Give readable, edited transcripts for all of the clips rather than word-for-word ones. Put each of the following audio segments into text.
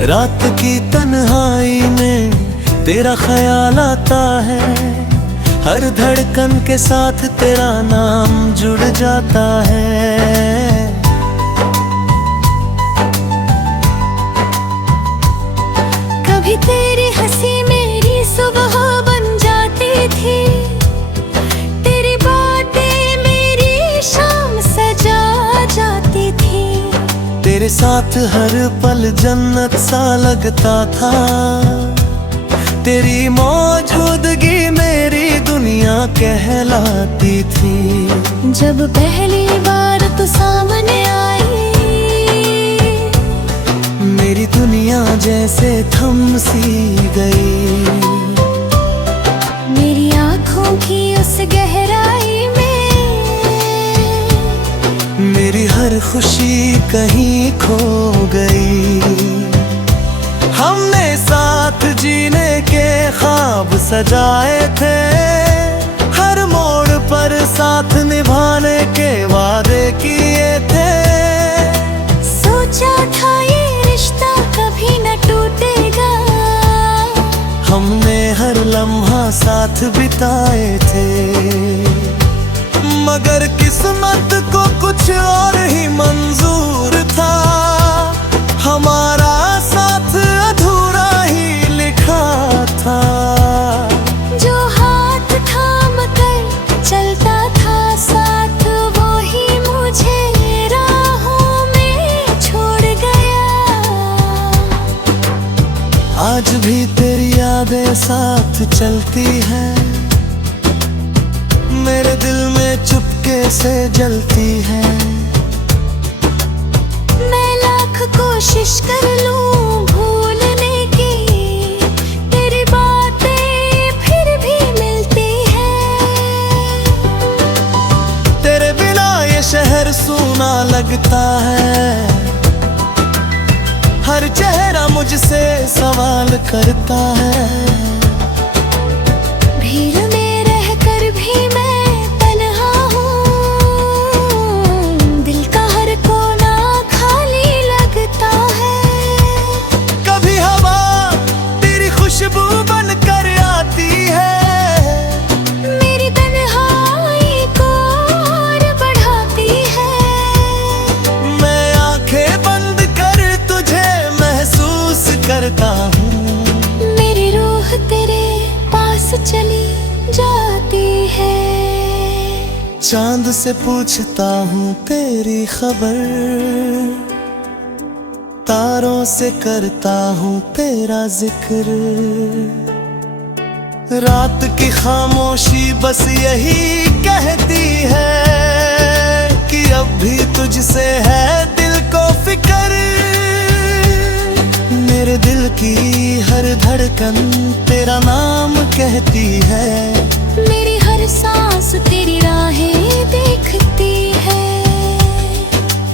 रात की तन्हाई में तेरा ख्याल आता है, हर धड़कन के साथ तेरा नाम जुड़ जाता है। कभी तेरी हंसी मेरी सुबह बन जाती थी, तेरी बातें मेरी शाम सजा जाती थी। तेरे साथ हर पल जन्नत सा लगता था, तेरी मौजूदगी मेरी दुनिया कहलाती थी। जब पहली बार तू सामने आई, मेरी दुनिया जैसे थम सी गई। मेरी आँखों की उस गहराई में मेरी हर खुशी कहीं खो गई। हमने साथ जीने के ख्वाब सजाए थे, हर मोड़ पर साथ निभाने के वादे किए थे। सोचा था ये रिश्ता कभी न टूटेगा, हमने हर लम्हा साथ बिताए थे। मगर किस्मत को कुछ और ही मंजूर था, हमारा साथ अधूरा ही लिखा था। जो हाथ थाम कर चलता था साथ, वो ही मुझे राहों में छोड़ गया। आज भी तेरी यादें साथ चलती हैं, मेरे दिल में चुपके से जलती हैं। मैं लाख कोशिश कर लूं भूलने की, तेरी बातें फिर भी मिलती हैं। तेरे बिना ये शहर सूना लगता है, हर चेहरा मुझसे सवाल करता है। भीड़ में रहकर भी मैं तन्हा हूँ, दिल का हर कोना खाली लगता है। कभी हवा तेरी खुशबू बन कर आती है, मेरी तन्हाई को और बढ़ाती है। मैं आंखें बंद कर तुझे महसूस करता हूँ। मेरी रूह तेरे पास चली जाती है। चांद से पूछता हूँ तेरी खबर, तारों से करता हूँ तेरा जिक्र। रात की खामोशी बस यही कहती है कि अब भी तुझसे है दिल को फिक्र। मेरे दिल की हर धड़कन तेरा नाम कहती है, मेरी हर सांस तेरी राहें देखती है।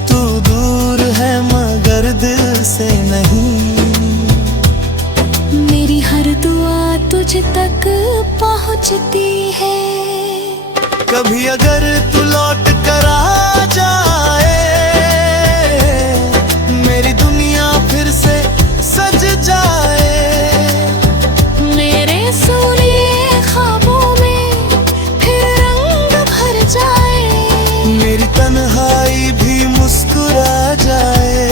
तू दूर है मगर दिल से नहीं, मेरी हर दुआ तुझ तक पहुंचती है। कभी अगर तू लौट कर आ जाए, मेरी दुनिया फिर से सज जाए। मेरे सोने ख्वाबों में फिर रंग भर जाए, मेरी तन्हाई भी मुस्कुरा जाए।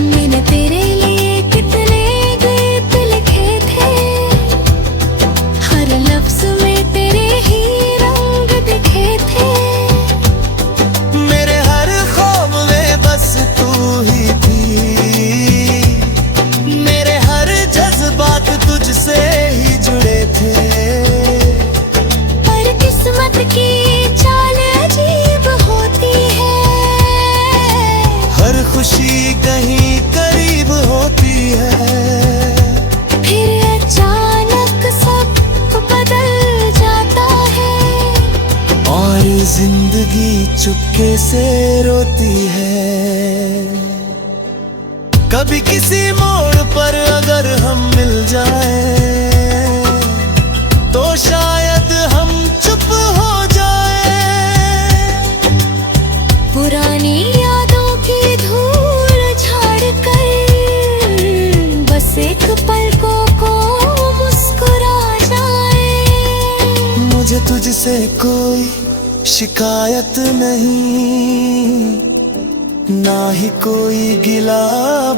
मैंने तेरे लिए कितने गीत लिखे थे, हर लफ्ज में तेरे ही रंग दिखे थे। मेरे हर ख्वाब में बस तू ही थी, मेरे हर जज्बात तुझसे ही जुड़े थे। पर किस्मत की चाल अजीब होती है, हर खुशी कहीं करीब होती है। फिर अचानक सब बदल जाता है, और जिंदगी चुपके से रोती है। कभी किसी मोड़ पर अगर हम मिल जाए, तो शायद हम चुप हो जाए। पुरानी यादों की धूल झाड़ कर तुझसे कोई शिकायत नहीं, ना ही कोई गिला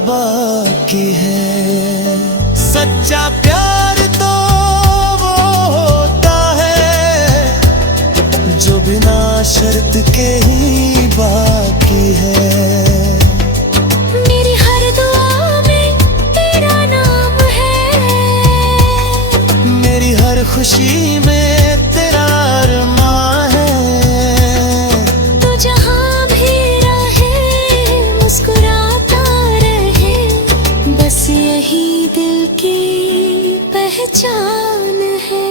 बाकी है। सच्चा प्यार तो वो होता है जो बिना शर्त के ही बाकी है। मेरी हर दुआ में तेरा नाम है, मेरी हर खुशी में तेरा अरमां है। तू जहाँ भी रहे मुस्कुराता रहे, बस यही दिल की पहचान है।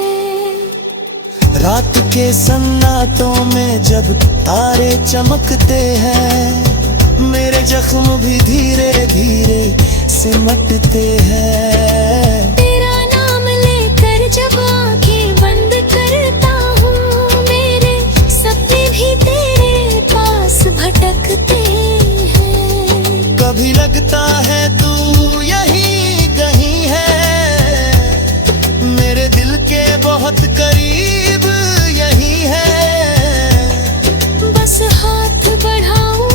रात के सन्नाटों में जब तारे चमकते हैं, मेरे जख्म भी धीरे धीरे सिमटते हैं। तेरा नाम लेकर जब आंखें बंद करता हूँ, मेरे सपने भी तेरे पास भटकते हैं। कभी लगता है तू यही कहीं है, मेरे दिल के बहुत करीब यही है। बस हाथ बढ़ाऊं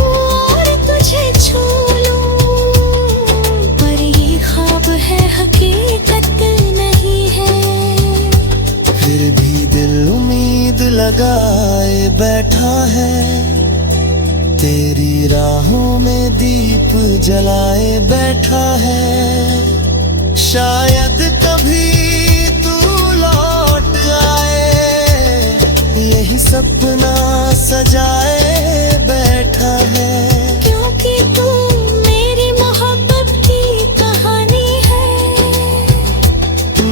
और तुझे छू लूं, पर ये ख्वाब है हकीकत नहीं है। फिर भी दिल उम्मीद लगाए बैठा है, तेरी राहों में दीप जलाए बैठा है। शायद कभी तू लौट आए, यही सपना सजाए बैठा है। क्योंकि तू मेरी मोहब्बत की कहानी है,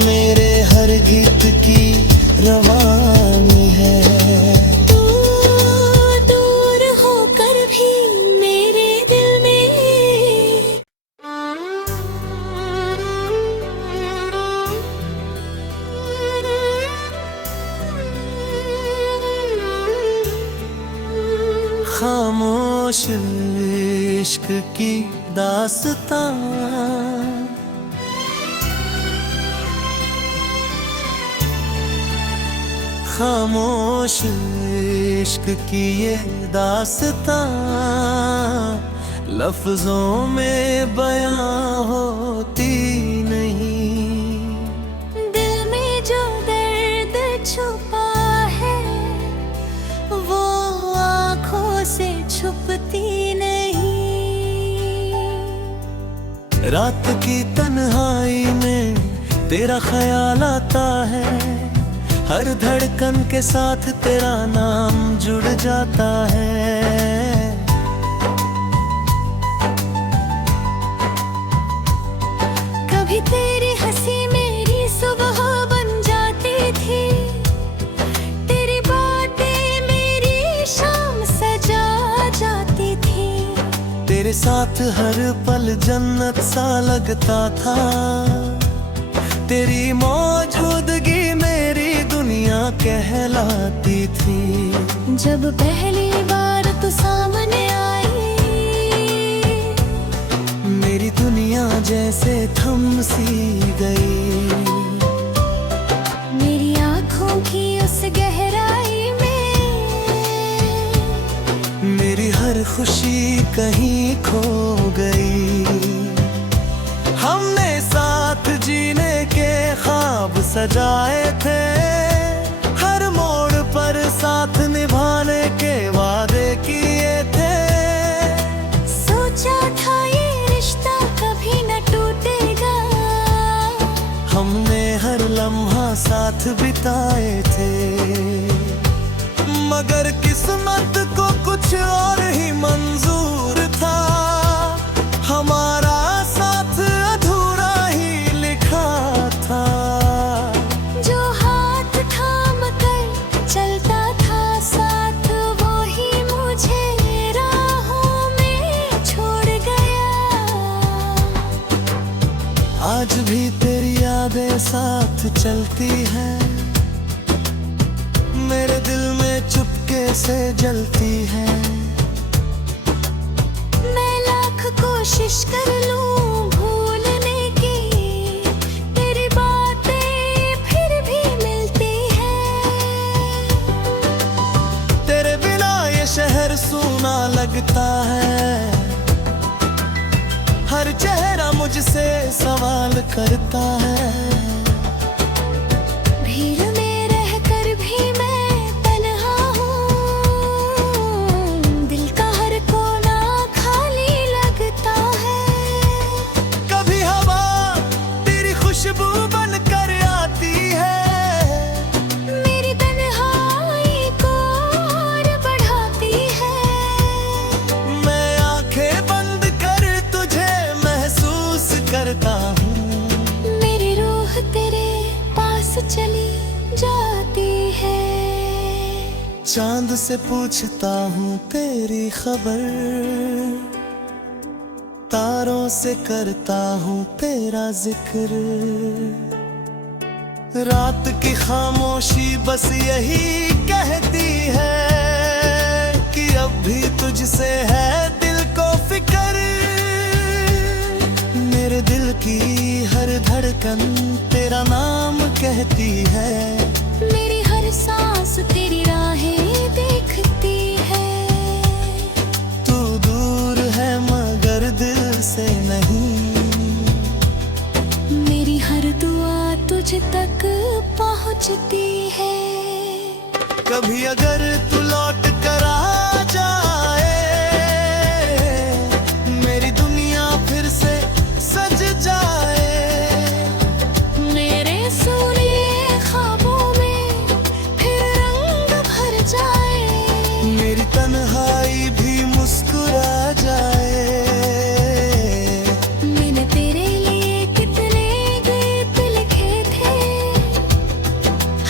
मेरे हर गीत की रवानी है। तू दूर होकर भी मेरे दिल में। खामोश इश्क की दास्तां, खामोश इश्क की ये दास्तां, लफ्जों में बयां होती नहीं। दिल में जो दर्द छुपा है, वो आँखों से छुपती नहीं। रात की तन्हाई में तेरा ख्याल आता है, हर धड़कन के साथ तेरा नाम जुड़ जाता है। कभी तेरी हंसी मेरी सुबह बन जाती थी, तेरी बातें मेरी शाम सजा जाती थी। तेरे साथ हर पल जन्नत सा लगता था, तेरी मौजूदगी मेरी दुनिया कहलाती थी। जब पहली बार तू सामने आई, मेरी दुनिया जैसे थम सी गई। मेरी आँखों की उस गहराई में, मेरी हर खुशी कहीं खो गई। हमने साथ जीने के ख्वाब सजाए थे, हर मोड़ पर साथ निभाने के वादे किए थे। सोचा था ये रिश्ता कभी न टूटेगा, हमने हर लम्हा साथ बिताए थे। मगर किस्मत को कुछ और ही मंजूर था, हमारा साथ अधूरा ही लिखा था। जो हाथ थाम कर चलता था साथ, वो ही मुझे राहों में छोड़ गया। आज भी तेरी यादें साथ चलती हैं, मेरे दिल में चुपके से जलती है। मैं लाख कोशिश कर लूं भूलने की, तेरी बातें फिर भी मिलती हैं। तुझसे सवाल करता है। भीड़ में रहकर भी मैं तन्हा हूँ, दिल का हर कोना खाली लगता है। कभी हवा तेरी खुशबू बन कर आती है, मेरी तन्हाई को और बढ़ाती है। मैं आंखें बंद कर तुझे महसूस करता हूँ। मेरी रूह तेरे पास चली जाती है। चांद से पूछता हूँ तेरी खबर, तारों से करता हूँ तेरा जिक्र। रात की खामोशी बस यही कहती है कि अब भी तुझसे है दिल को फिक्र। मेरे दिल की हर धड़कन तेरा नाम कहती है। मेरी हर सांस तेरी राहें देखती है। तू दूर है मगर दिल से नहीं, मेरी हर दुआ तुझ तक पहुंचती है। कभी अगर तू लौट कर आ जाए, मेरी दुनिया फिर से सज जाए। मेरे सोने ख्वाबों में फिर रंग भर जाए। मेरी तन्हाई भी मुस्कुरा जाए। मैंने तेरे लिए कितने गीत लिखे थे,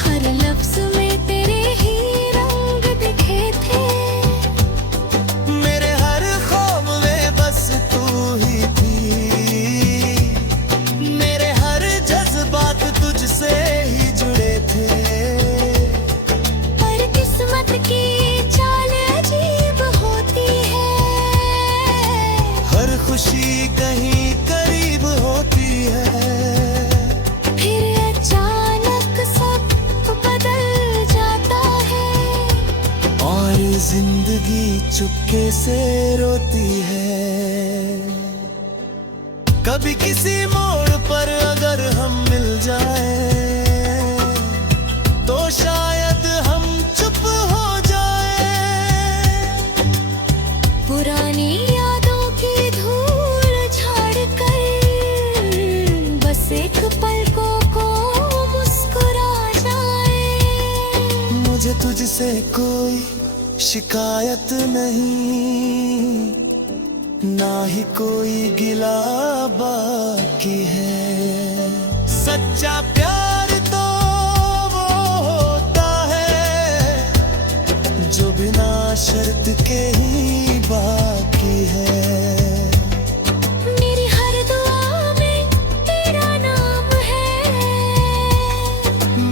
हर लफ्ज में तेरे ही रंग दिखे थे। मेरे हर ख्वाब में बस तू ही थी, मेरे हर जज्बात तुझसे ही जुड़े थे। पर किस्मत की चाल अजीब होती है, हर खुशी कहीं करीब होती है। फिर अचानक सब बदल जाता है। और जिंदगी चुपके से रोती है। कभी किसी मोड़ पर अगर हम मिल जाए, तो शायद हम चुप हो जाए। पुरानी यादों की धूल झाड़ कर बस एक पलकों को मुस्कुरा जाए। मुझे तुझसे कोई शिकायत नहीं, ना ही कोई गिला बाकी है। सच्चा प्यार तो वो होता है जो बिना शर्त के ही बाकी है। मेरी हर दुआ में तेरा नाम है,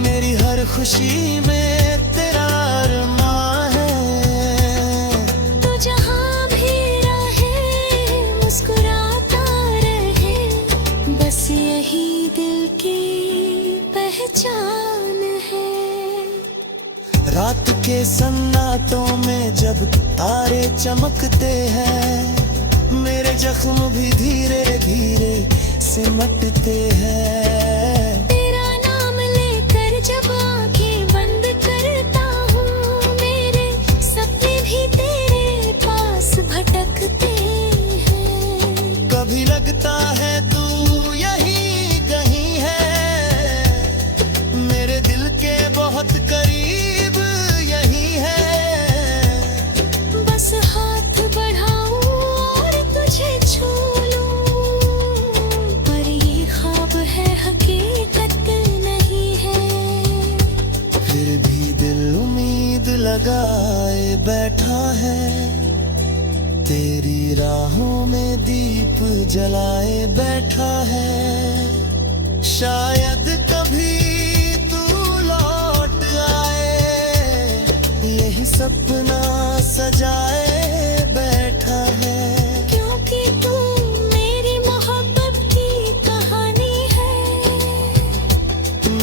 मेरी हर खुशी में तेरा अरमां है। तू जहाँ भी रहे मुस्कुराता रहे, बस यही दिल की पहचान है। रात के सन्नाटों में जब तारे चमकते हैं, मेरे जख्म भी धीरे धीरे सिमटते हैं। तेरा नाम लेकर जब आंखें बंद करता हूँ, मेरे सपने भी तेरे पास भटकते हैं। कभी लगता है तू यही कहीं है, मेरे दिल के बहुत करीब यही है। बस हाथ बढ़ाऊं और तुझे छू लूं, पर ये ख्वाब है हकीकत नहीं है। फिर भी दिल उम्मीद लगाए बैठा है, तेरी राहों में दीप जलाए बैठा है। शायद कभी तू लौट आए, यही सपना सजाए बैठा है। क्योंकि तू मेरी मोहब्बत की कहानी है,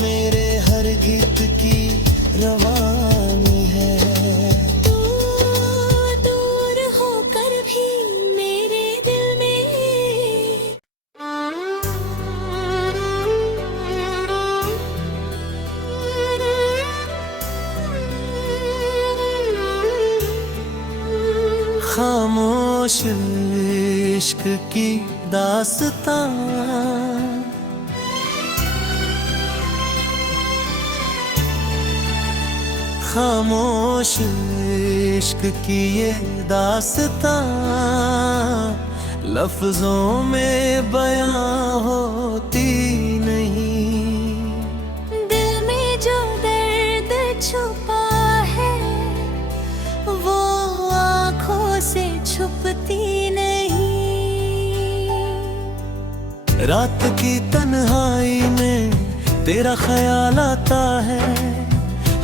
मेरे हर गीत की रवानी है। तू दूर होकर भी मेरे दिल में इश्क की दास्तां। खामोश इश्क की ये दास्तां लफ्जों में बयां होती नहीं। दिल में जो दर्द छुपा है वो आँखों से छुपती नहीं। रात की तन्हाई में तेरा ख्याल आता है,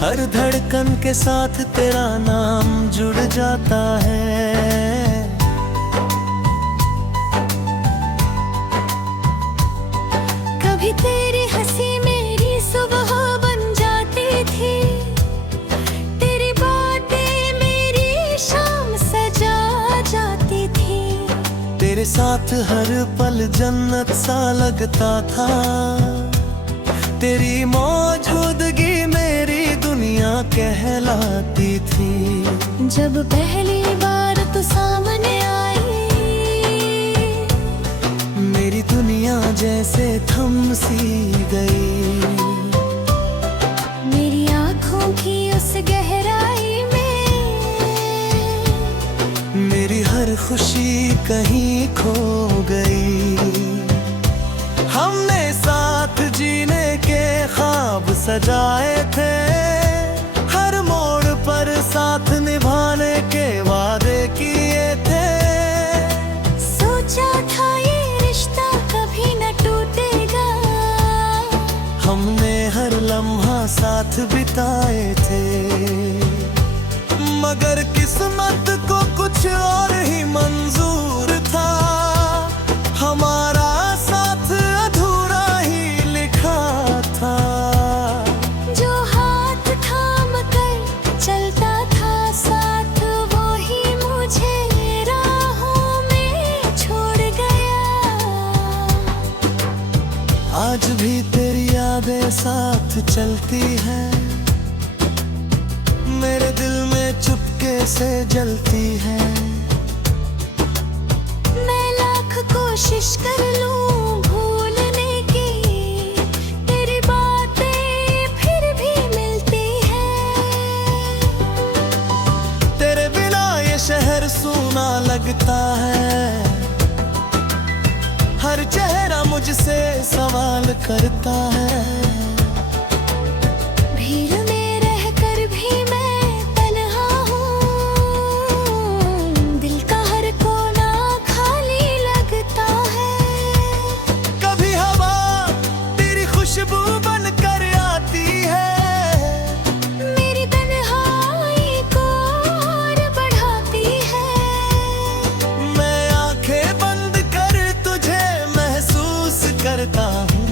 हर धड़कन के साथ तेरा नाम जुड़ जाता है। कभी तेरी हंसी मेरी सुबह बन जाती थी, तेरी बातें मेरी शाम सजा जाती थी। तेरे साथ हर पल जन्नत सा लगता था, तेरी मौजूदगी मेरी दुनिया कहलाती थी। जब पहली बार तू सामने आई, मेरी दुनिया जैसे थम सी गई। मेरी आँखों की उस गहराई में मेरी हर खुशी कहीं खो गई। हमने साथ जीने के ख्वाब सजाए थे, हर मोड़ पर साथ निभाने के वादे किए थे। सोचा था ये रिश्ता कभी न टूटेगा, हमने हर लम्हा साथ बिताए थे। मगर किस्मत को कुछ और ही मंजूर था, हमारा साथ अधूरा ही लिखा था। जो हाथ थाम कर चलता था साथ, वो ही मुझे राहों में छोड़ गया। आज भी तेरी यादें साथ चलती हैं, मेरे दिल में चुपके से जलती हैं। मैं लाख कोशिश कर लूं भूलने की, तेरी बातें फिर भी मिलती हैं। तेरे बिना ये शहर सूना लगता है, हर चेहरा मुझसे सवाल करता है। भीड़ में रहकर भी मैं तन्हा हूँ, दिल का हर कोना खाली लगता है। कभी हवा तेरी खुशबू बन कर आती है, मेरी तन्हाई को और बढ़ाती है। मैं आंखें बंद कर तुझे महसूस करता हूँ।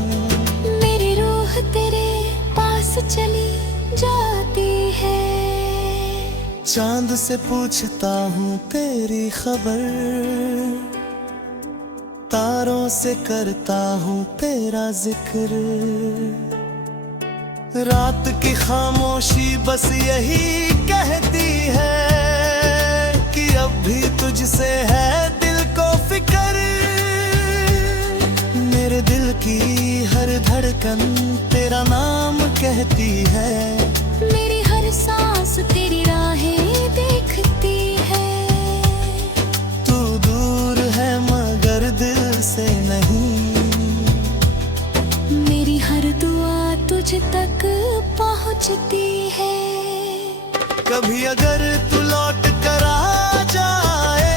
मेरी रूह तेरे पास चली जाती है। चांद से पूछता हूँ तेरी खबर, तारों से करता हूँ तेरा जिक्र। रात की खामोशी बस यही कहती है कि अब भी तुझसे है दिल को फिक्र। मेरे दिल की हर धड़कन तेरा नाम कहती है, मेरी हर सांस तेरी राहें देखती है। तू दूर है मगर दिल से नहीं, मेरी हर दुआ तुझ तक पहुंचती है। कभी अगर तू लौट कर आ जाए,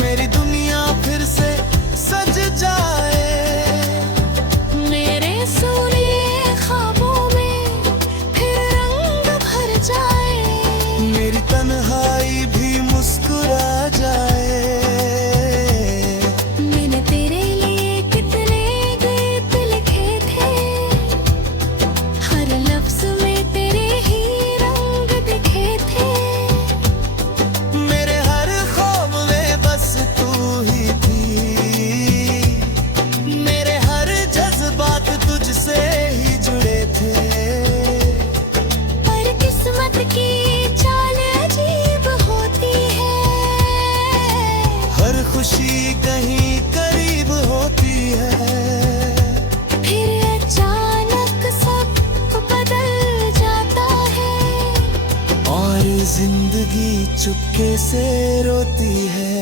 मेरी दुनिया फिर से सज जाए। मेरे सोने ख्वाबों में फिर रंग भर जाए, मेरी तन्हाई भी मुस्कुरा जाए। मैंने तेरे लिए कितने गीत लिखे थे, हर लफ्ज में तेरे ही रंग दिखे थे। यहीं करीब होती है। फिर अचानक सब बदल जाता है और जिंदगी चुपके से रोती है।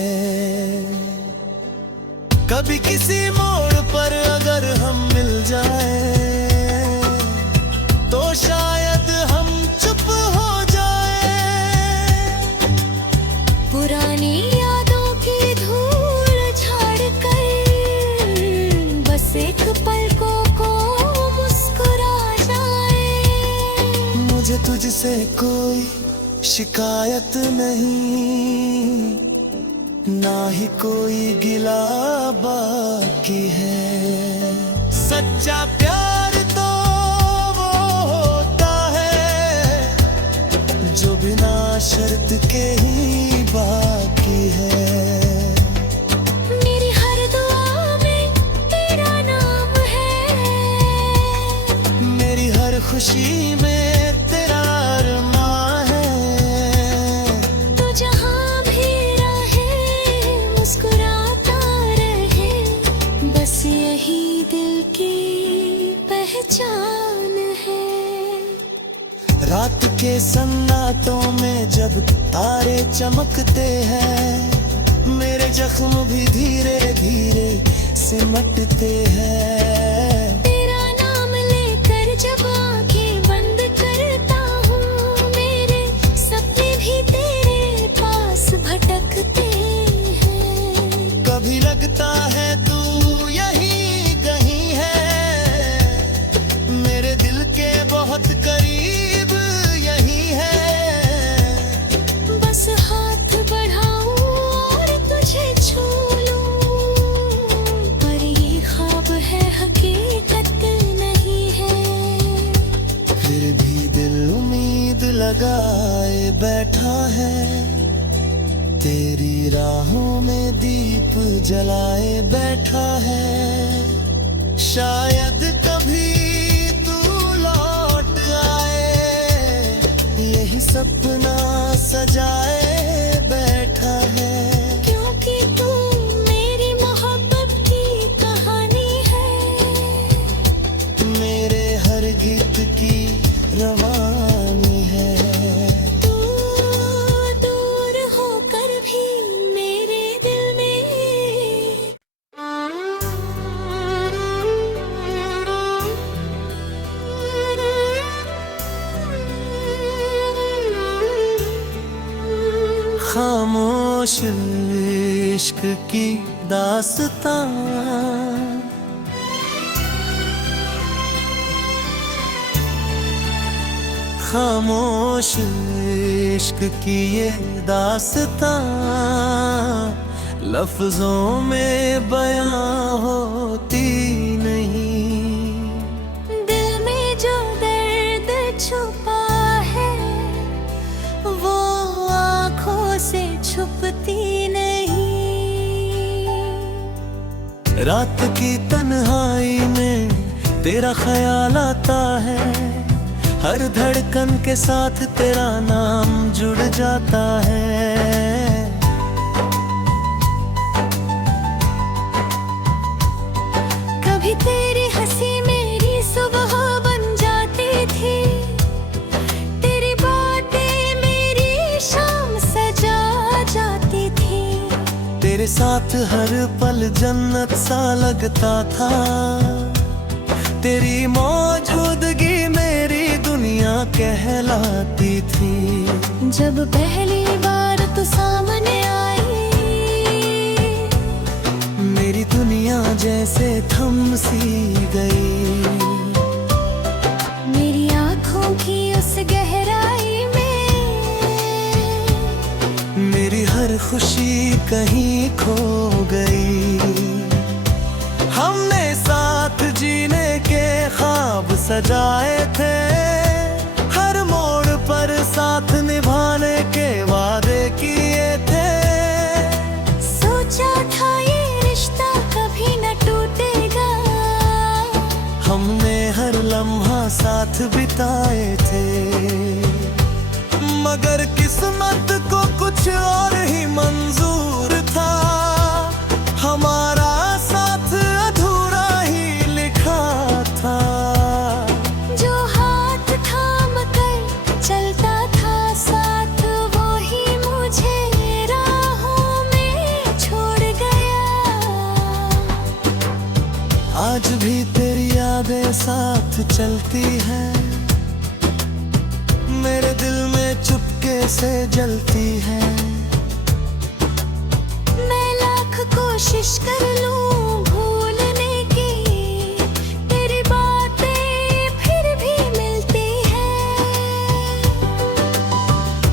कभी किसी मोड़ पर अगर हम मिल जाए तो शायद हम चुप हो जाए। पुरानी यादों की धूल झाड़ कर बस एक पलकों को मुस्कुरा जाए। मुझे तुझसे कोई शिकायत नहीं, ना ही कोई गिला बाकी है। सच्चा प्यार तो वो होता है जो बिना शर्त के ही बाकी है। मेरी हर दुआ में तेरा नाम है, मेरी हर खुशी में तेरा अरमां है। तो जहाँ भी रहे मुस्कुराता रहे, बस यही दिल की पहचान है। रात के सन्नाटों में जब तारे चमकते हैं, मेरे जख्म भी धीरे धीरे सिमटते हैं। तेरा नाम लेकर जब आंखें बंद करता हूँ, मेरे सपने भी तेरे पास भटकते हैं। कभी लगता है तू यहीं कहीं है, मेरे दिल के बहुत करीब यही है। बस हाथ बढ़ाऊं और तुझे छू लूं, पर ये ख्वाब है हकीकत नहीं है। फिर भी दिल उम्मीद लगाए बैठा है, तेरी राहों में दीप जलाए बैठा है। शायद कभी तू लौट आए, यही सपना सजाए बैठा है। क्योंकि तू मेरी मोहब्बत की कहानी है, मेरे हर गीत की रवानी है। तू दूर होकर भी मेरे दिल में। खामोश इश्क की दास्तां, खामोश इश्क की ये दास्तां लफ्जों में बयां होती नहीं। दिल में जो दर्द छुपा है, वो आँखों से छुपती नहीं। रात की तन्हाई में तेरा ख्याल आता है, हर धड़कन के साथ तेरा नाम जुड़ जाता है। कभी तेरी हंसी मेरी सुबह बन जाती थी, तेरी बातें मेरी शाम सजा जाती थी। तेरे साथ हर पल जन्नत सा लगता था, तेरी मौजूदगी मेरी दुनिया कहलाती थी। जब पहली बार तू सामने आई, मेरी दुनिया जैसे थम सी गई। मेरी आँखों की उस गहराई में मेरी हर खुशी कहीं खो गई। हमने साथ जीने के ख्वाब सजाए थे, हर मोड़ पर साथ निभाने के वादे किए थे। सोचा था ये रिश्ता कभी न टूटेगा, हमने हर लम्हा साथ बिताए थे। मगर किस्मत को कुछ और ही मंजूर था, हमारा हमारा साथ अधूरा ही लिखा था। जो हाथ थाम कर चलता था साथ, वो ही मुझे राहों में छोड़ गया। आज भी तेरी यादें साथ चलती हैं, मेरे दिल में चुपके से जलती हैं। मैं लाख कोशिश कर लूं भूलने की, तेरी बातें फिर भी मिलती हैं।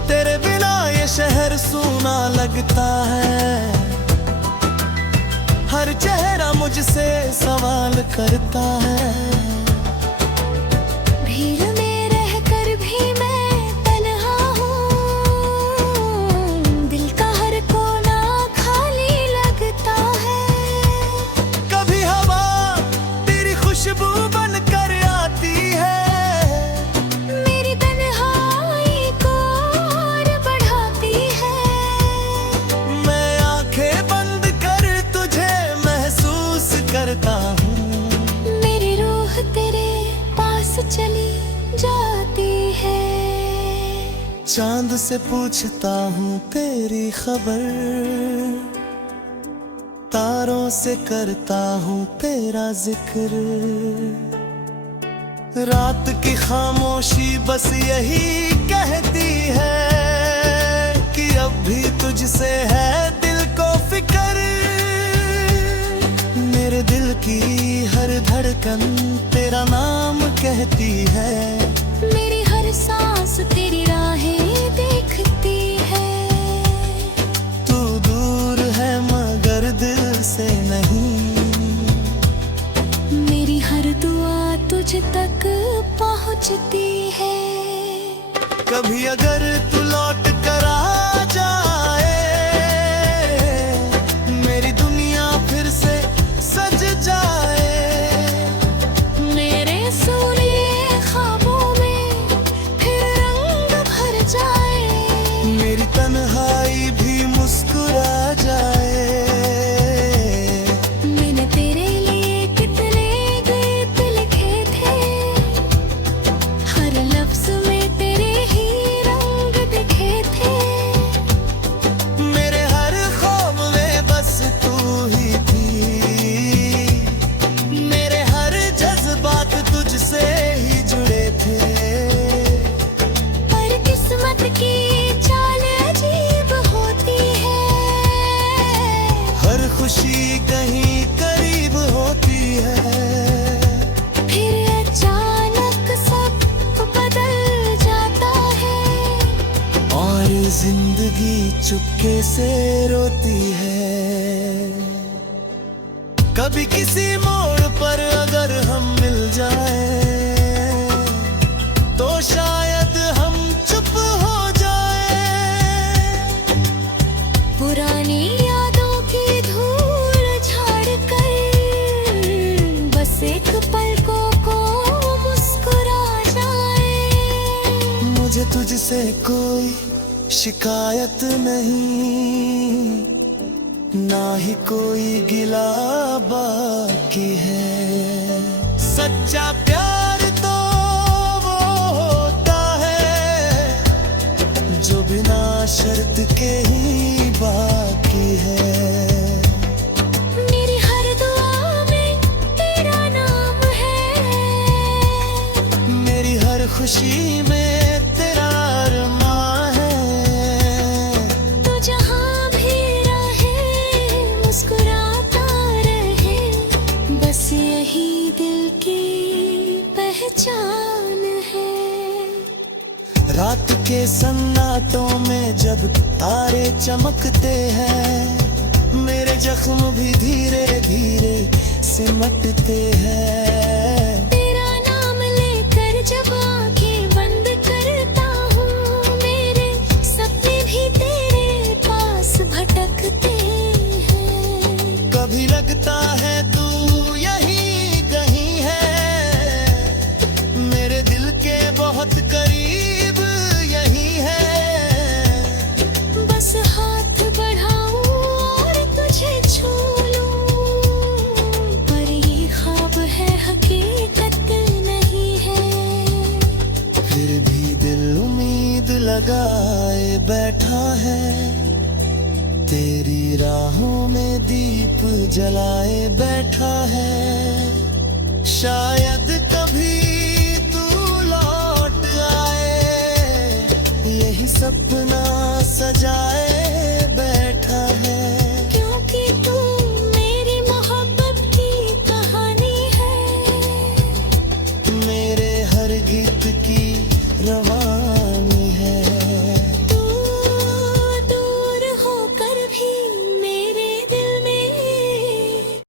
तेरे बिना ये शहर सूना लगता है, हर चेहरा मुझसे सवाल करता है। भीड़ में रहकर भी मैं तन्हा हूँ, दिल का हर कोना खाली लगता है। कभी हवा तेरी खुशबू बन कर आती है, मेरी तन्हाई को और बढ़ाती है। मैं आंखें बंद कर तुझे महसूस करता हूँ। मेरी रूह तेरे पास चली जाती है। चांद से पूछता हूँ तेरी खबर, तारों से करता हूँ तेरा जिक्र। रात की खामोशी बस यही कहती है कि अब भी तुझसे है दिल को फिक्र। मेरे दिल की हर धड़कन तेरा नाम कहती है। मेरी हर सांस तेरी राहें देखती है। तू दूर है मगर दिल से नहीं, मेरी हर दुआ तुझ तक पहुंचती है। कभी अगर तू लौट कर आ जाए, मेरी दुनिया फिर से सज जाए। मेरे सोने ख्वाबों में फिर रंग भर जाए। मेरी तन्हाई भी मुस्कुरा जाए। मैंने तेरे लिए कितने गीत लिखे थे, हर लफ्ज में तेरे ही रंग दिखे थे। मेरे हर ख्वाब में बस तू ही थी, मेरे हर जज्बात तुझसे ही जुड़े थे। पर किस्मत की चाल अजीब होती है, हर खुशी कहीं करीब होती है। फिर अचानक सब बदल जाता है। और जिंदगी चुपके से रोती है। कभी किसी मोड़ पर अगर हम मिल जाए, तो शायद हम चुप हो जाए। पुरानी यादों की धूल झाड़ कर बस एक पलकों को मुस्कुरा जाए। मुझे तुझसे कोई शिकायत नहीं, ना ही कोई गिला बाकी है। सच्चा प्यार तो वो होता है जो बिना शर्त के ही बाकी है। मेरी हर दुआ में तेरा नाम है, मेरी हर खुशी में तेरा अरमां है। तो जहाँ भी रहे मुस्कुराता रहे, बस यही दिल की पहचान है। रात के सन्नाटों में जब तारे चमकते हैं, मेरे जख्म भी धीरे धीरे सिमटते हैं। तेरा नाम लेकर जब आंखें बंद करता हूँ, मेरे सपने भी तेरे पास भटकते हैं। कभी लगता है तू यही कहीं है, मेरे दिल के बहुत करीब यही है। बस हाथ बढ़ाऊं और तुझे छू लूं, लगाए बैठा है, तेरी राहों में दीप जलाए बैठा है। शायद कभी तू लौट आए, यही सपना सजाए